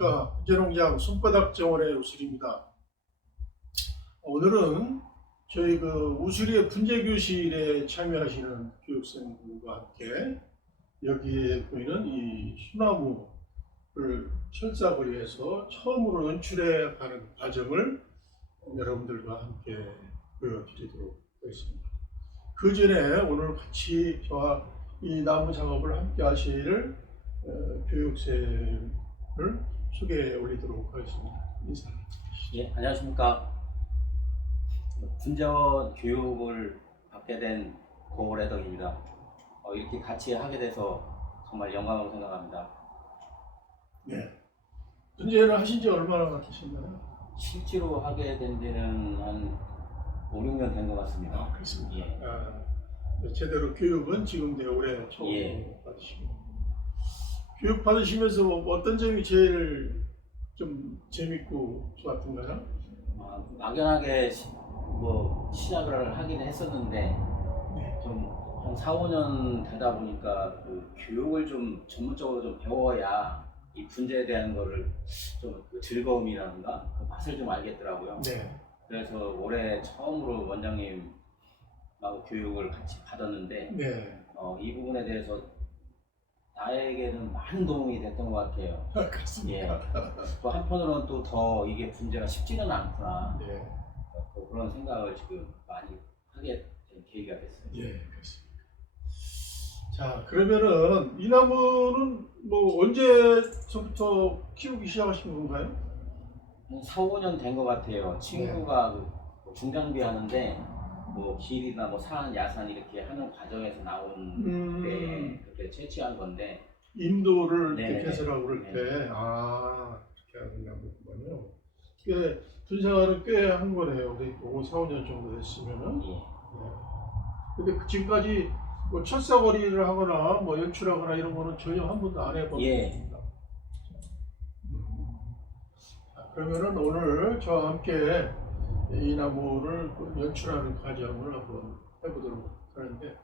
안녕하십니까. 부재농장 손바닥 정원의 우슬입니다. 오늘은 저희 우슬이의 분재교실에 참여하시는 교육생들과 함께 여기에 보이는 이 소나무를 철사거리에서 처음으로 연출해 가는 과정을 여러분들과 함께 보여드리도록 하겠습니다. 그 전에 오늘 같이 저와 이 나무 작업을 함께 하실 교육생을 소개해 올리도록 하겠습니다. 인사. 예, 안녕하십니까. 분재원 교육을 받게 된 고래덕입니다. 이렇게 같이 하게 돼서 정말 영광으로 생각합니다. 네. 분재를 하신 지 얼마나 되셨나요? 실제로 하게 된 지는 한 5, 6년 된 것 같습니다. 그렇습니다. 예. 제대로 교육은 지금 올해 처음 예. 받으시고, 교육 받으시면서 어떤 점이 제일 좀 재밌고 좋았던가요? 막연하게 시작을 하긴 했었는데 네. 좀 한 4, 5년 되다 보니까 그 교육을 좀 전문적으로 좀 배워야 이 분재에 대한 거를 좀 그 즐거움이라든가 그 맛을 좀 알겠더라고요. 네. 그래서 올해 처음으로 원장님하고 교육을 같이 받았는데 네. 이 부분에 대해서 나에게는 많은 도움이 됐던 것 같아요. 그렇습니다. 예. 또 한편으로는 또 더 이게 분재가 쉽지는 않구나. 네. 또 그런 생각을 지금 많이 하게 된 계기가 됐어요. 예, 그렇습니다. 자, 그러면은 이 나무는 언제서부터 키우기 시작하신 건가요? 한 4, 5년 된 것 같아요. 친구가 그 중장비 하는데 길이나 산, 야산 이렇게 하는 과정에서 나온 때 그때 채취한 건데 인도를 네네네. 이렇게 개설하고 그럴 때, 네네. 그렇게 하는 나무군요. 꽤 분생활은 꽤 한 거네요. 우리 4, 5년 정도 됐으면은. 예. 근데 지금까지 철사거리를 하거나 연출하거나 이런 거는 전혀 한 번도 안 해본 예. 겁니다. 그러면은 오늘 저와 함께 이 나무를 연출하는 과정을 한번 해보도록 하는데,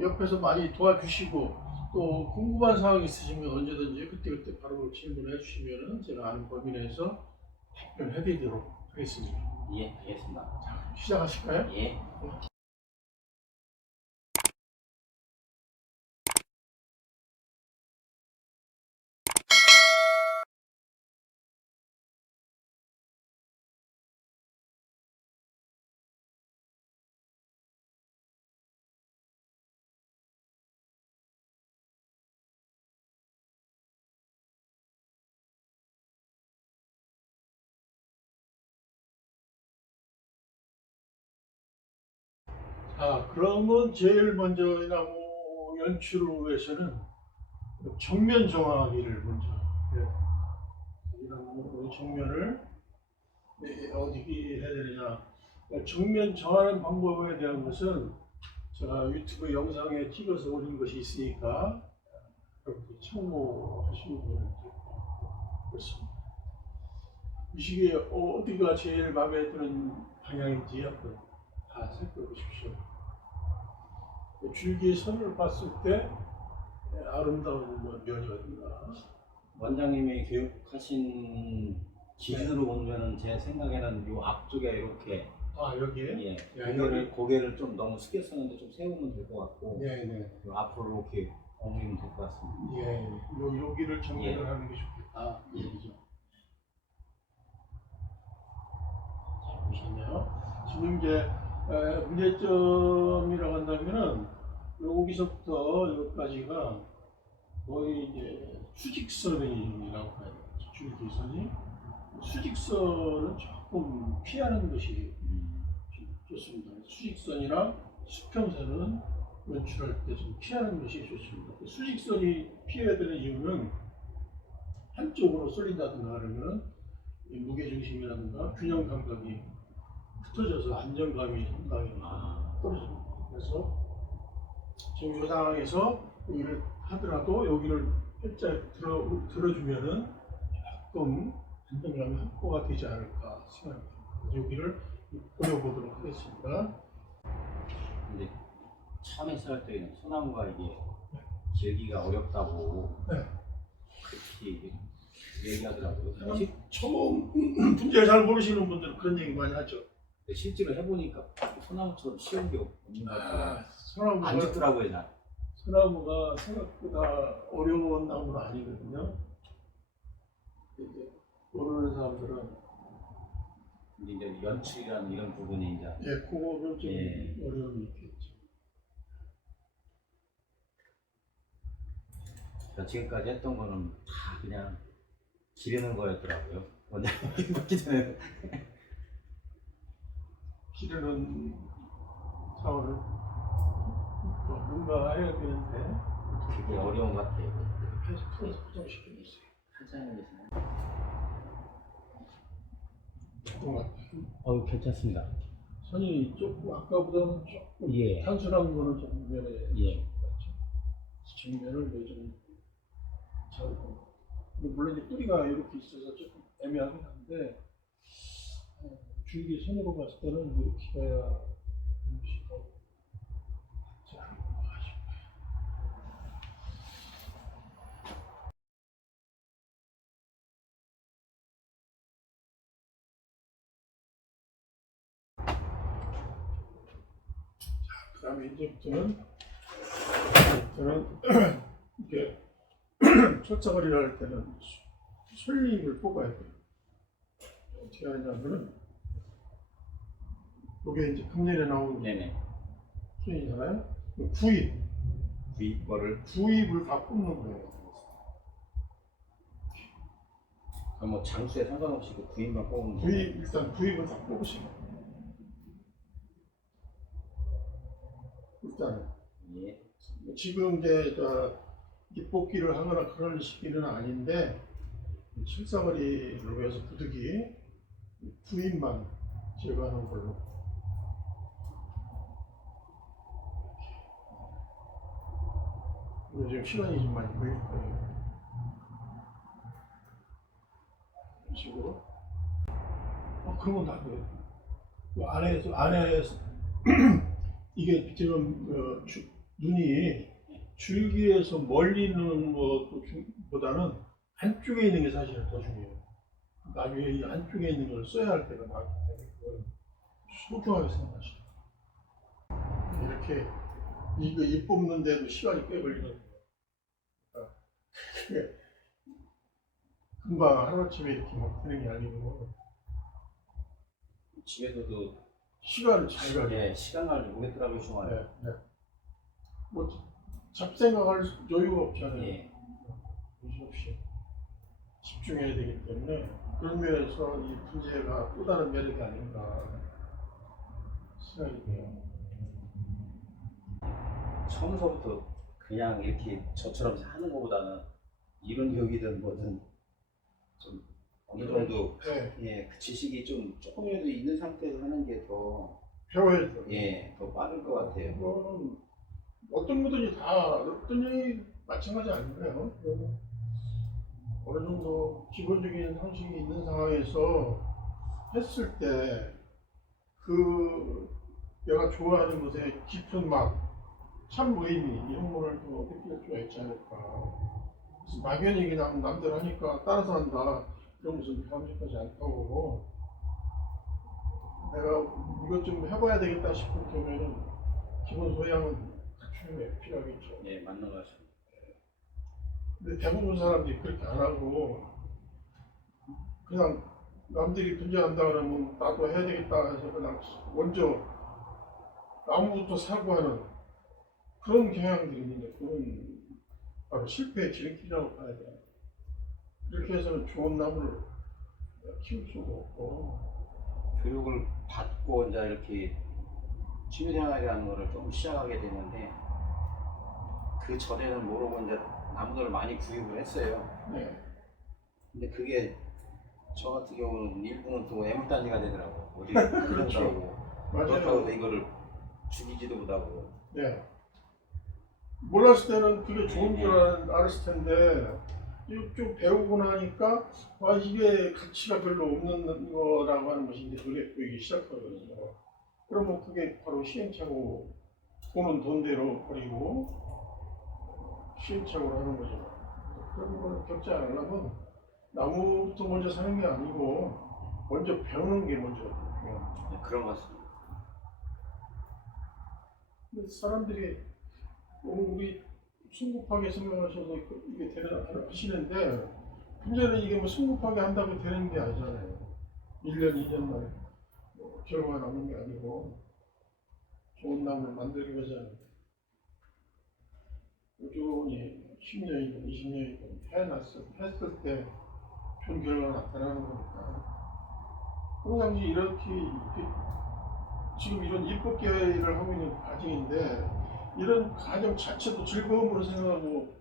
옆에서 많이 도와주시고 또 궁금한 사항이 있으시면 언제든지 그때그때 바로 질문해 주시면 제가 아는 범위 내에서 답변해 드리도록 하겠습니다. 예, 알겠습니다. 자, 시작하실까요? 예. 그러면 제일 먼저 이 나무 연출을 위해서는 정면 정하기를 먼저 이 나무 정면을 어떻게 해야 되느냐. 정면 정하는 방법에 대한 것은 제가 유튜브 영상에 찍어서 올린 것이 있으니까 여러분들 참고하시면 좋겠습니다. 이 시기에 어디가 제일 마음에 드는 방향인지 한번 다 살펴보십시오. 줄기의 선을 봤을 때 아름다운 면이 어딘가. 원장님이 교육하신 기준으로 보면은 제 생각에는 요 앞쪽에 이렇게 여기에? 예, 고개를 좀 너무 숙였었는데 좀 세우면 될 것 같고 네네. 앞으로 이렇게 옮기면 될 것 같습니다. 예, 여기를 정면을 예. 하는 게 좋겠다. 이 얘기죠. 잘 보셨네요. 지금 이제 문제점이라고 한다면은 여기서부터 여기까지가 거의 이제 수직선이라고 봐야 돼요. 줄기선이. 수직선은 조금 피하는 것이 좋습니다. 수직선이나 수평선은 연출할 때 좀 피하는 것이 좋습니다. 수직선이 피해야 되는 이유는 한쪽으로 쏠린다든가 하면 무게중심이라든가 균형 감각이 흩어져서 안정감이 상당히 떨어집니다. 그래서 지금 이 상황에서 여기를 하더라도 여기를 살짝 들어주면은 조금 안정감이 확보가 되지 않을까 생각합니다. 그래서 여기를 보여보도록 하겠습니다. 근데 처음에 시작할 때는 소나무가 이게 길기가 어렵다고 네. 특히 얘기하더라고요. 처음 분재를 잘 모르시는 분들은 그런 얘기 많이 하죠. 실제로 해보니까 소나무처럼 쉬운 게 없는 것 같아요. 소나무가, 안 죽더라고요, 잘. 소나무가 생각보다 어려운 나무는 아니거든요. 이제 모르는 사람들은 이제 연출이라는 이런 부분이 이제 그거는 좀 예. 어려움이 있겠죠. 제가 지금까지 했던 거는 다 그냥 기르는 거였더라고요. 원장님이 먹기 전에. 기르는 사원을 뭔가 해야 되는데 그게 어려운 것 같아요. 해서 풀어서 고정시켜주세요. 한장님이시나요? 괜찮습니다. 선이 조금 아까보다는 조금 예. 단순한 거는 좀 면에 예. 정면을 좀 잡고 물론 이제 뿌리가 이렇게 있어서 조금 애매하긴 한데 줄기 손으로 봤을 때는 이렇게 해야 음식하고 자, 그다음에 이제부터는 이렇게 철사거리를 할 때는 솔잎을 뽑아야 돼요. 어떻게 하냐면은 이게 이제 금년에 나온 네네. 순이잖아요. 거를 구잎을 다 뽑는 거예요. 뭐 장수에 상관없이 그 구입만 뽑으면 일단 구잎을 다 뽑으시면 일단 예. 지금 이제 잎 뽑기를 하거나 그런 시기는 아닌데 실사거리를 위해서 부득이 구잎만 제거하는 걸로. 지금 시간이 좀 많이 걸릴 거예요. 이런 식으로. 그러면 다 돼요. 그 안에서 이게 지금 눈이 줄기에서 멀리 있는 것보다는 안쪽에 있는 게 사실은 더 중요해요. 나중에 이 안쪽에 있는 걸 써야 할 때가 많기 때문에 그걸 소중하게 생각하시죠. 이렇게 이거 잎 뽑는데도 시간이 꽤 걸리거든요. 그러니까 그게 금방 하루아침에 이렇게 막 되는 게 아니고 집에서도 시간을 잘 가지고 예, 시간을 오겠더라고요, 중간에. 네. 뭐 잡생각할 여유가 없잖아요. 예. 정신없이 집중해야 되기 때문에 그런 면에서 이 분재가 또 다른 매력이 아닌가 생각이 돼요. 처음서부터 그냥 이렇게 저처럼 하는 것보다는 이런 격이든 뭐든 좀 어느 정도 네. 예, 그 지식이 좀 조금이라도 있는 상태에서 하는 게 더 배워야죠. 예, 더 빠를 것 같아요. 이거는 어떤 분들이 다 어떤 일이 마찬가지 아닌가요? 어느 정도 기본적인 상식이 있는 상황에서 했을 때 그 내가 좋아하는 것의 깊은 맛, 참 의미 이런 거를 또 느낄 수가 있지 않을까. 그래서 막연히 그냥 남들 하니까 따라서 한다 이런 것은 바람직하지 않다고. 내가 이것 좀 해봐야 되겠다 싶을 경우에는 기본 소양은 갖추는 게 필요하겠죠. 예, 맞는 것 같습니다. 근데 대부분 사람들이 그렇게 안 하고 그냥 남들이 분재한다 그러면 나도 해야 되겠다 해서 그냥 먼저 나무부터 사고 하는 그런 경향들이 있는데 그건 바로 실패의 지름길이라고 봐야 돼요. 이렇게 해서는 좋은 나무를 키울 수가 없고. 교육을 받고 이제 이렇게 취미생활이라는 거를 좀 시작하게 되는데 그 전에는 모르고 이제 나무들을 많이 구입을 했어요. 네. 근데 그게 저 같은 경우는 일부는 또 애물단지가 되더라고. 어디 그런다고. 그렇다고 해서 이거를 죽이지도 못하고. 네. 몰랐을 때는 그게 좋은 줄 알았을 텐데 쭉 배우고 나니까 이게 가치가 별로 없는 거라고 하는 것이 이제 눈에 보이기 시작하거든요. 그러면 그게 바로 시행착오, 돈은 돈대로 버리고 시행착오를 하는 거죠. 그런 걸 겪지 않으려면 나무부터 먼저 사는 게 아니고 먼저 배우는 게 먼저 중요해요. 네, 그런 것 같습니다. 근데 사람들이 너무 우리 성급하게 생각하셔서 이게 되는 하시는데 문제는 이게 뭐 성급하게 한다고 되는 게 아니잖아요. 1년, 2년만 결과가 나오는 게 아니고 좋은 나무를 만들기 위해서는 꾸준히 10년이든 20년이든 했을 때 좋은 결과가 나타나는 거니까 항상 이렇게 지금 이런 입법계를 하고 있는 과정인데 이런 과정 자체도 즐거움으로 생각하고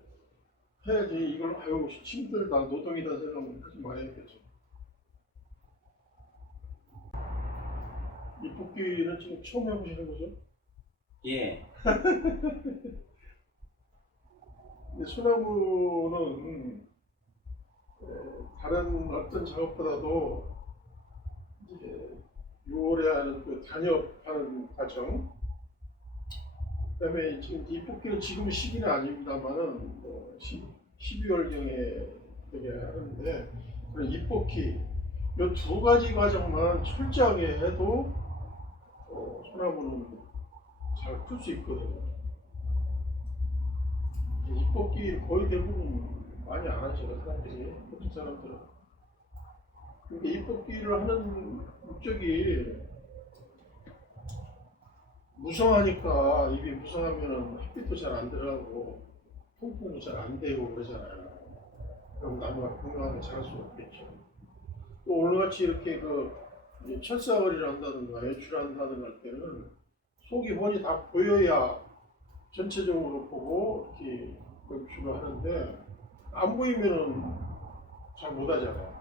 해야지 이걸 아유 힘들다 노동이다 생각하면 하지 말아야겠죠. 입법계는 지금 처음 해보시는 거죠? 예, 근데 소나무는 다른 어떤 작업보다도 이제 6월에 하는 그 단엽하는 과정, 그다음에 지금 입법기는 지금 시기는 아닙니다만은 12월경에 되게 하는데 그런 입법기 이 두 가지 과정만 철저하게 해도 소나무는 잘 클 수 있거든요. 입법기 거의 대부분 많이 안 하죠 사람들이 보통 사람들은. 그러니까 입법기를 하는 목적이 무성하니까 입이 무성하면은 햇빛도 잘 안 들어가고 통풍도 잘 안 되고 그러잖아요. 그럼 나무가 건강하게 자랄 수 없겠죠. 또 오늘같이 이렇게 철사거리를 한다든가 외출한다든가 할 때는 속이 먼지 다 보여야 전체적으로 보고 이렇게 외출을 하는데 안 보이면은 잘 못하잖아요.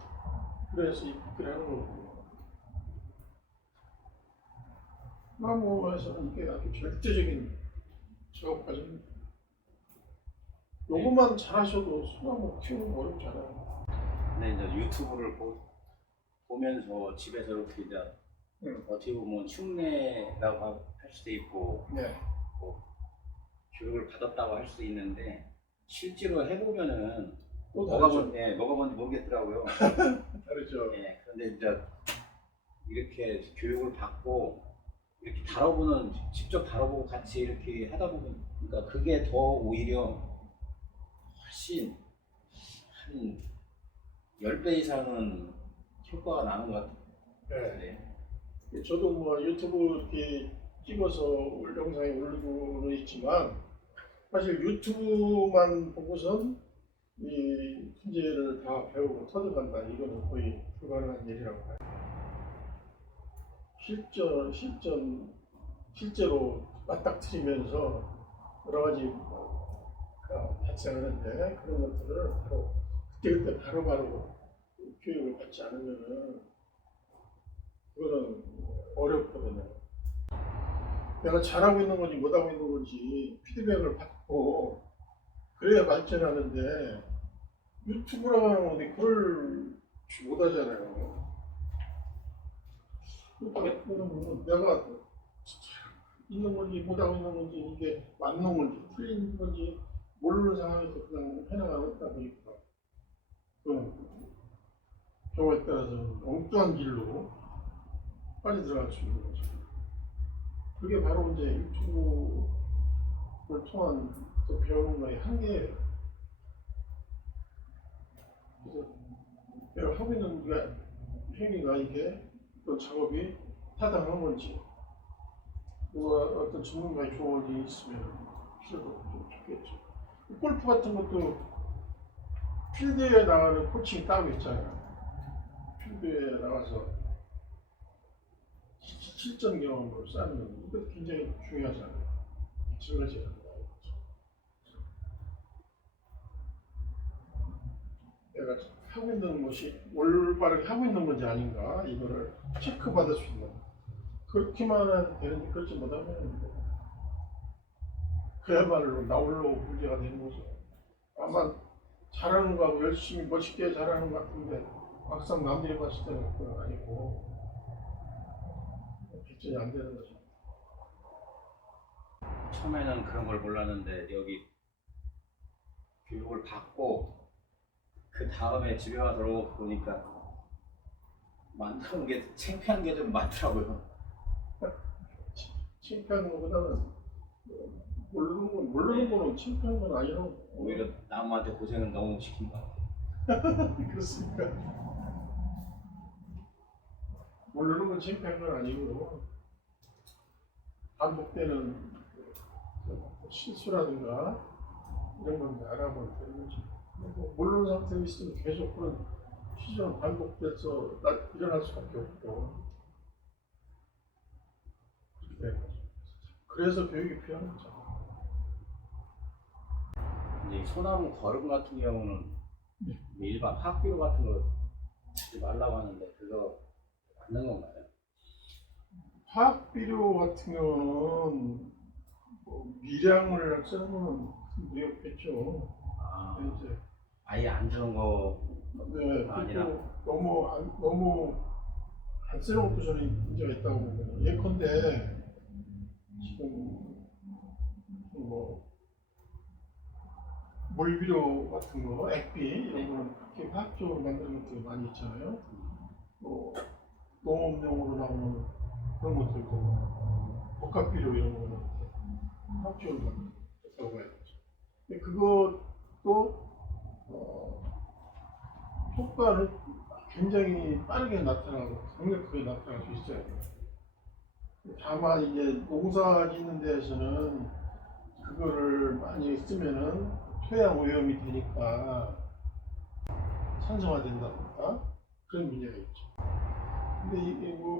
그래서 입법기를 하는 거거든요. 나무에서는 이게 아주 절대적인 작업 과정입니다. 요것만 잘하셔도 소나무 키우는 거 어렵지 않아요. 근데 이제 유튜브를 보면서 집에서 이렇게 이제 어떻게 보면 흉내라고 할 수도 있고 네. 뭐 교육을 받았다고 할 수도 있는데 실제로 해보면은 또 뭐가 다르죠. 뭐가 뭔지 모르겠더라고요. 다르죠. 예, 그런데 이제 이렇게 교육을 받고 이렇게 다뤄보는 직접 다뤄보고 같이 이렇게 하다 보면 그러니까 그게 더 오히려 훨씬 한 10배 이상은 효과가 나는 것 같아요. 네. 저도 뭐 유튜브 이렇게 찍어서 영상에 올리고는 있지만 사실 유튜브만 보고선 이 문제를 다 배우고 터득한다 이거는 거의 불가능한 일이라고 봐요. 실제로 맞닥뜨리면서 여러 가지 발생하는데 그런 것들을 바로 그때그때 바로바로 교육을 받지 않으면은 그거는 어렵거든요. 내가 잘하고 있는 건지 못하고 있는 건지 피드백을 받고 그래야 발전하는데 유튜브라고 하는 건데 그걸 못하잖아요. 그러니까 내가 있는 건지 못하고 있는 건지 이게 맞는 건지 틀린 건지 모르는 상황에서 그냥 해나가다 보니까 경우에 따라서 엉뚱한 길로 빠져들어갈 수 있는 거죠. 그게 바로 이제 유튜브를 통한 그 배우는 거의 한계예요. 그래서 내가 하고 있는 행위가 이게 또 작업이 타당한 건지 누가 어떤 전문가의 조언이 있으면 필요도 좀 좋겠죠. 골프 같은 것도 필드에 나가는 코칭이 따로 있잖아요. 필드에 나가서 실전 경험을 쌓는 것도 굉장히 중요하잖아요. 마찬가지예요. 내가 하고 있는 것이 올바르게 하고 있는 건지 아닌가 이거를 체크받을 수 있는 그렇게만 해도 되는데 그렇지 못하면 그야말로 나홀로 문제가 되는 거죠. 아마 잘하는 거하고 열심히 멋있게 잘하는 것 같은데 막상 남들이 봤을 때는 그건 아니고 발전이 안 되는 거죠. 처음에는 그런 걸 몰랐는데 여기 교육을 받고 그 다음에 집에 와서 보니까 만드는 게 창피한 게 좀 많더라고요. 창피한 것보다는 모르는 거는 창피한 건 아니라고. 오히려 남한테 고생을 너무 시킨 것 같아요. 그렇습니까? 모르는 건 창피한 건 아니고 반복되는 실수라든가 이런 건 알아볼 때는 모르는 상태에 있으면 계속 그런 시절은 반복돼서 일어날 수밖에 없고 그렇게 되는 거죠. 그래서 교육이 필요한 거죠. 이제 이 소나무 거름 같은 경우는 일반 화학비료 같은 거 쓰지 말라고 하는데 그거 맞는 건가요? 화학 비료 같은 경우는 뭐 미량을 쓰는 거는 무리 없겠죠. 아, 이제 아예 안 주는 거 네, 아니라? 그리고 너무 안 쓰는 것도 저는 문제가 있다고 보거든요. 예컨대 지금 뭐 물비료 같은 거, 액비 이런 거는 그렇게 화학적으로 만드는 것들이 많이 있잖아요. 뭐 농업용으로 나오는 그런 것도 있고 복합비료 이런 거는 화학적으로 만든다고 해야죠. 근데 그것도 효과를 굉장히 빠르게 나타나고 강력하게 나타날 수 있어요. 다만 이제 농사 짓는 데에서는 그거를 많이 쓰면은 토양 오염이 되니까 산성화된다든가 그런 문제가 있죠. 근데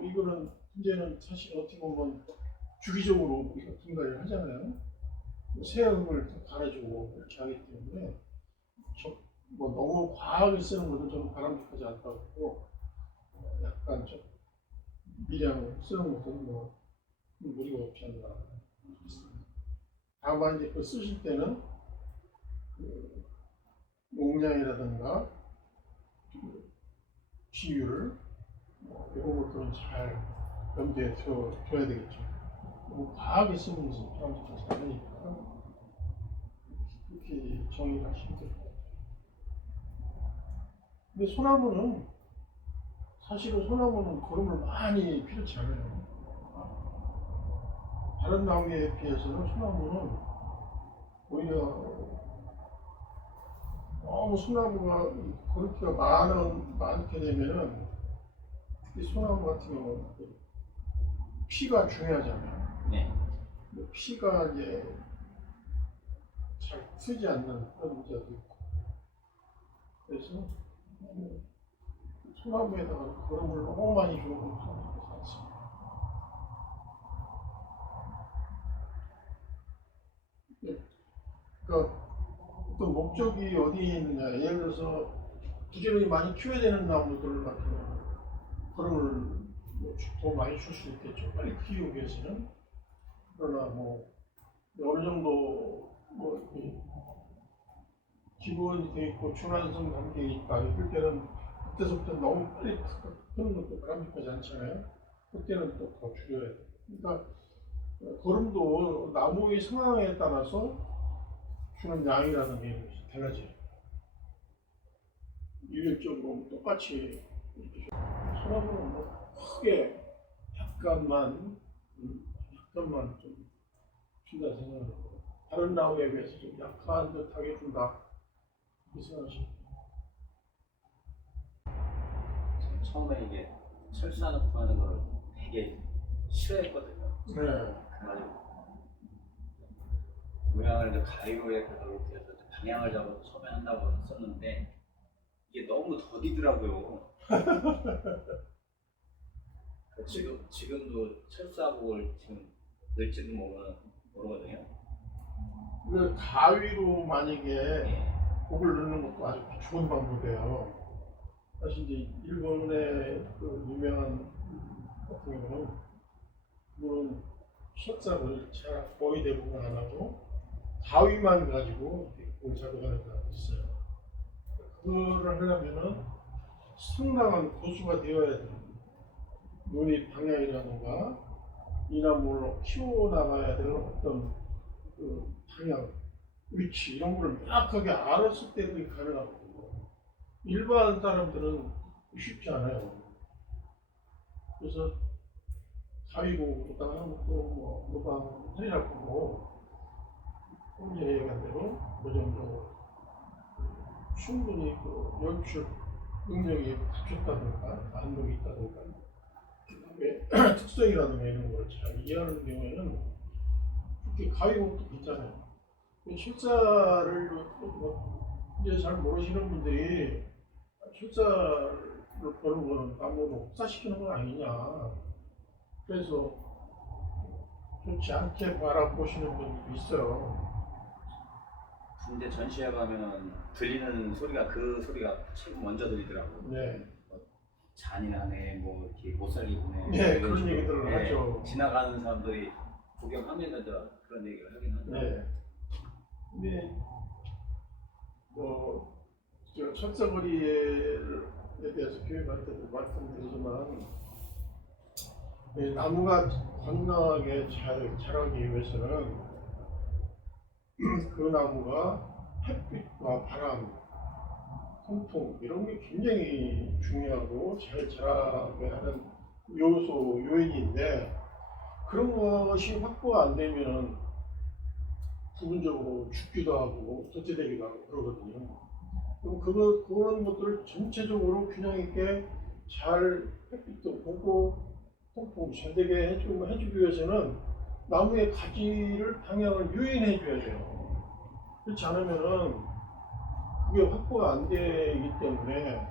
이거는 문제는 사실 어떻게 보면 주기적으로 우리가 분갈이를 하잖아요. 세흙을 갈아주고 이렇게 하기 때문에 뭐 너무 과하게 쓰는 것은 저는 바람직하지 않다고 보고 약간 좀 미량 쓰는 것은 뭐 무리가 없지 않나. 다만 이제 그 쓰실 때는 그 용량이라든가 비율 이런 것들은 잘 염두에 둬야 되겠죠. 너무 과하게 쓰는 것은 바람직하지 않으니까 그렇게 정의를 하시면 될 것 같아요. 근데 소나무는 사실은 소나무는 거름을 많이 필요치 않아요. 다른 나무에 비해서는 소나무는 오히려 너무 소나무가 거름기가 많게 되면은 이 소나무 같은 경우는 피가 중요하잖아요. 네. 근데 피가 이제 잘 트지 않는 그런 문제도 있고 그래서 소나무에다가 거름을 너무 많이 주는 건 좋지 않습니다. 그러니까 어떤 목적이 어디에 있느냐. 예를 들어서 부지런히 많이 키워야 되는 나무들 같은 경우는 거름을 더 많이 줄 수 있겠죠. 빨리 키우기 위해서는. 그러나 뭐 어느 정도 뭐 기본이 돼 있고 중간성 관계가 있다. 이럴 때는 그때서부터 너무 빨리 크는 것도 바람직하지 않잖아요. 그때는 또 더 줄여야 돼요. 그러니까 거름도 나무의 상황에 따라서 주는 양이라는 게 달라져요. 일률적으로 똑같이 이렇게 소나무는 뭐 크게 약간만 좀 준다 생각하고 다른 나무에 비해서 좀 약한 듯하게 준다 이렇게 생각하시면 처음에 이게 철사놓고 하는 걸 되게 싫어했거든요. 네. 그래가지고 모양을 이제 가위로에 그렇게 해서 방향을 잡아서 소매한다고 했었는데 이게 너무 더디더라고요. 지금도 철사복을 지금 넣을지도 모르거든요. 그 가위로 만약에 예. 곡을 넣는 것도 아주 좋은 방법이에요. 사실 이제 일본의 그 유명한 같은 경우는 그거는 석사를 잘 거의 대부분 안 하고 가위만 가지고 곡을 작업하는 사람이 있어요. 그거를 하려면은 상당한 고수가 되어야 돼요. 눈의 방향이라든가 이 나무를 키워나가야 되는 어떤 그 방향, 위치 이런 거를 명확하게 알았을 때 그게 가능하거든요. 일반 사람들은 쉽지 않아요. 그래서 사위공보다 또뭐 노방 해라고 혼자 얘기한 대로 그 정도 충분히 그 연출 능력이 갖췄다든가 안목이 있다든가 그다음에 특성이라든가 이런 걸 잘 이해하는 경우에는 그렇게 가위공도 괜찮아요. 출사를 이제 잘 모르시는 분들이 출사를 보는 거는 아무 혹사시키는 건 아니냐. 그래서 좋지 않게 바라보시는 분들도 있어요. 군대 전시회 가면은 들리는 소리가 그 소리가 제일 먼저 들리더라고요. 네. 잔인하네, 뭐 이렇게 못 살리고네. 네, 이런 그런 식으로. 얘기들을 네, 하죠. 지나가는 사람들이 구경하면서 그런 얘기를 하긴 하더라고요. 네. 근데 뭐 제가 철사거리에 대해서 교육할 때도 말씀드리지만 나무가 건강하게 잘 자라기 위해서는 그 나무가 햇빛과 바람, 통풍 이런 게 굉장히 중요하고 잘 자라게 하는 요인인데 그런 것이 확보가 안 되면 부분적으로 죽기도 하고 도태되기도 하고 그러거든요. 그럼 그런 것들을 전체적으로 균형 있게 잘 햇빛도 보고 통풍 잘 되게 해주기 위해서는 나무의 가지를 방향을 유인해 줘야 돼요. 그렇지 않으면은 그게 확보가 안 되기 때문에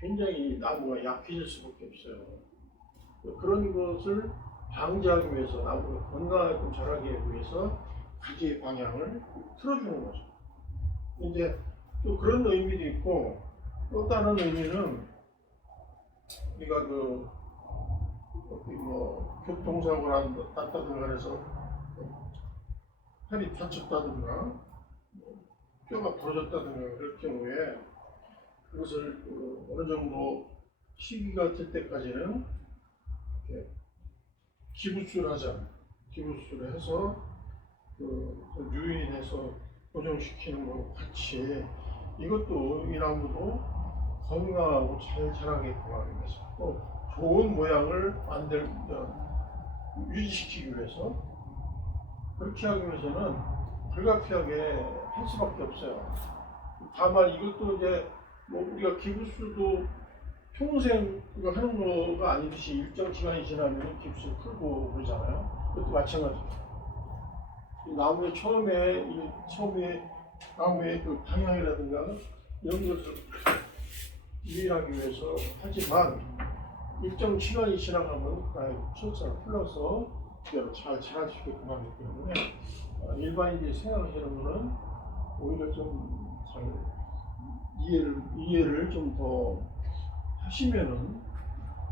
굉장히 나무가 약해질 수밖에 없어요. 그런 것을 방지하기 위해서 나무가 건강하게 자라기 위해서 가지의 방향을 틀어주는 거죠. 이제 또 그런 의미도 있고 또 다른 의미는 우리가 뭐 교통사고가 났다든가 해서 팔이 다쳤다든가 뼈가 부러졌다든가 그럴 경우에 그것을 어느 정도 시기가 될 때까지는 이렇게 기부술을 하자. 기부술을 해서 유인해서 고정시키는 것 같이 이것도 이 나무도 건강하고 잘 자라게끔 하기 위해서 또 좋은 모양을 유지시키기 위해서 그렇게 하기 위해서는 불가피하게 할 수밖에 없어요. 다만 이것도 이제 뭐 우리가 기부술도 평생 그거 하는 거가 아니듯이 일정 시간이 지나면 기부술 풀고 그러잖아요. 그것도 마찬가지예요. 나무의 처음에 나무의 그 방향이라든가 이런 것을 유인하기 위해서 하지만 일정 시간이 지나가면 철사를 풀러서 그대로 잘 자랄 수 있게끔 하기 때문에 일반인들이 생각하시는 거는 오히려 좀 잘 이해를 좀 더 하시면은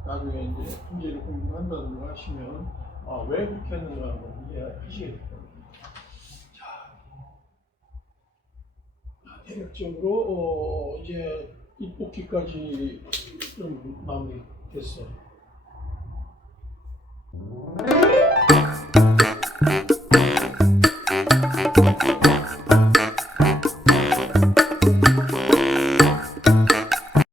나중에 이제 문제를 공부한다든가 하시면 왜 그렇게 했는가 한번 이해하시게 될 겁니다. 자, 대략적으로 이제 입복기까지 좀 마무리 됐어요.